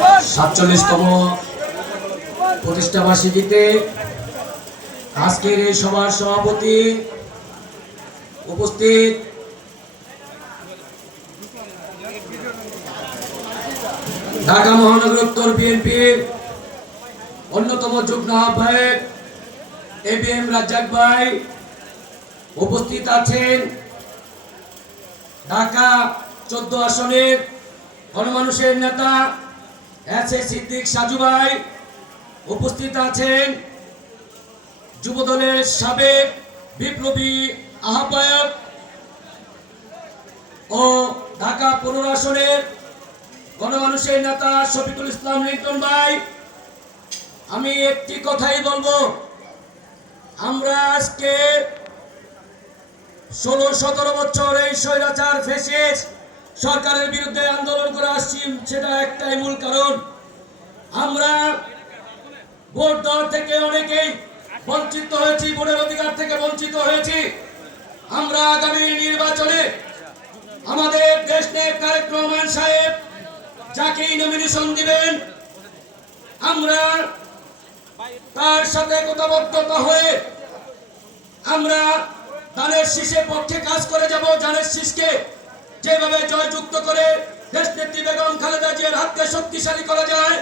47তম প্রতিষ্ঠাবার্ষিকীতে আজকের এই সভার সভাপতি উপস্থিত ঢাকা মহানগর উত্তর বিএনপির অন্যতম যুগ্ম আহ্বায়ক এবিএম রাজ্জাক ভাই, উপস্থিত আছেন ঢাকা 14 আসনের গণমানুষের নেতা এস এ সিদ্দিক সাজু ভাই, উপস্থিত আছেন যুবদলের সাবেক বিপ্লবী আহ্বায়ক ও ঢাকা 15 আসনের গণমানুষের নেতা শফিকুল ইসলাম লিটন ভাই। আমি একটি কথাই বলবো, আমরা আজকে 16-17 বছর এই স্বৈরাচার ফ্যাসিস্ট সরকারের বিরুদ্ধে আন্দোলন করে আসছি। সেটা একটাই মূল কারণ, আমরা ভোট দেওয়ার থেকে অনেকেই বঞ্চিত হয়েছি, ভোটের অধিকার থেকে বঞ্চিত হয়েছি। আমরা আগামী নির্বাচনে আমাদের দেশনেতা তারেক রহমান সাহেব যাকেই নমিনেশন দিবেন, আমরা তার সাথে কথাবার্তা হয়ে আমরা ধানের শীষের পক্ষে কাজ করে যাব। ধানের শীষকে যেভাবে জয়যুক্ত করে দেশনেত্রী বেগম খালেদা জিয়ার হাতকে শক্তিশালী করা যায়,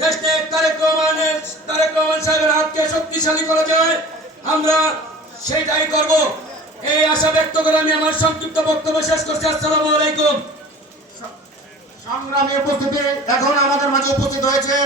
দেশনেতা তারেক রহমান সাহেবের হাতকে শক্তিশালী করা যায়, আমরা সেটাই করব। এই আশা ব্যক্ত করে আমি আমার সংক্ষিপ্ত বক্তব্য শেষ করছি। আসসালামু আলাইকুম। সংগ্রামী উপস্থিতি, এখন আমাদের মাঝে উপস্থিত হয়েছে